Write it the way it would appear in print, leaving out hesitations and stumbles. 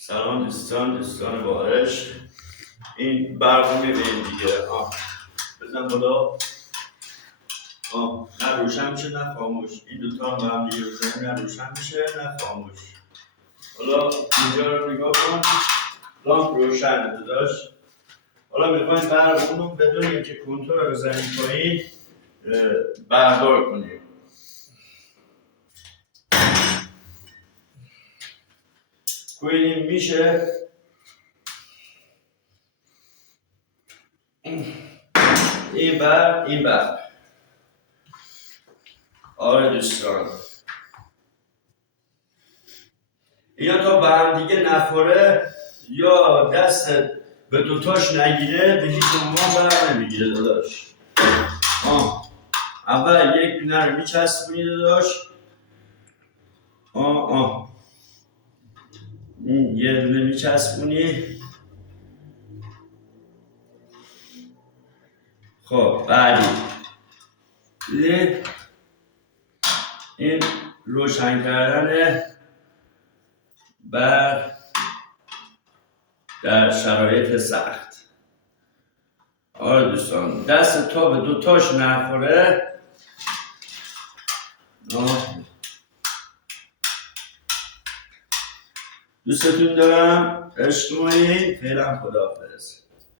سلام دوستان با عشق. این برق میبینید دیگه. بزن بالا. نه روشن میشه نه خاموش. این دوتا هم با هم دیگه بزنیم، نه روشن میشه نه خاموش. حالا اینجا رو نگاه کن، لامپ روشن داشت. حالا میخوایم برق اونو بدون اینکه کنترل رو بزنیم پایین بردار کنیم. کویلیم میشه این بر آره دوستان، اینا تا به هم دیگه نخوره یا دست به دوتاش نگیره به هیچ عنوان بر نمیگیره داداش. اول یک دونه رو میچسبونی داداش. یه دونه میچسبونی. خب بعدی این روشن کردن بر در شرایط سخت. آره دوستان، دست تا به دوتاش نخوره. دوستتون دارم، عشق کنید. فعلا خداحافظ.